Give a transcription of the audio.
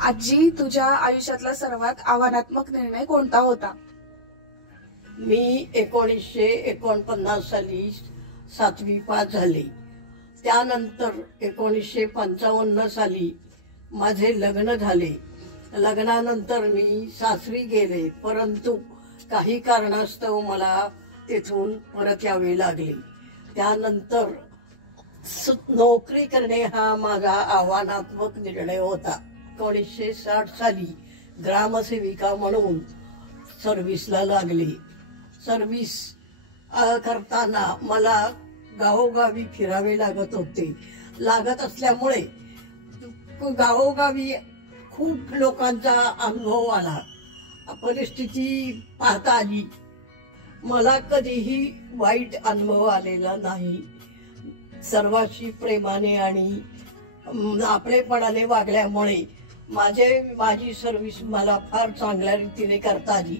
आजी, तुझ्या आयुष्यातला सर्वात आव्हानात्मक निर्णय कोणता होता? मी 1949 साली 7वी पास झाले. त्यानंतर 1955 साली माझे लग्न झाले. लग्नानंतर मी सासरी गेले, परंतु काही कारणास्तव मला तेथून परत यावे लागले. त्यानंतर नोकरी करणे हा माझा आव्हानात्मक निर्णय होता. 1960 साली ग्रामसेविका म्हणून सर्व्हिसला लागले. सर्व्हिस करताना मला गावोगावी फिरावे लागत असल्यामुळे गावोगावी खूप लोकांचा अनुभव आला. परिस्थिती पाहता आली. मला कधीही वाईट अनुभव आलेला नाही. सर्वांशी प्रेमाने आणि आपलेपणाने वागल्यामुळे माझी सर्व्हिस मला फार चांगल्या रीतीने करता आली.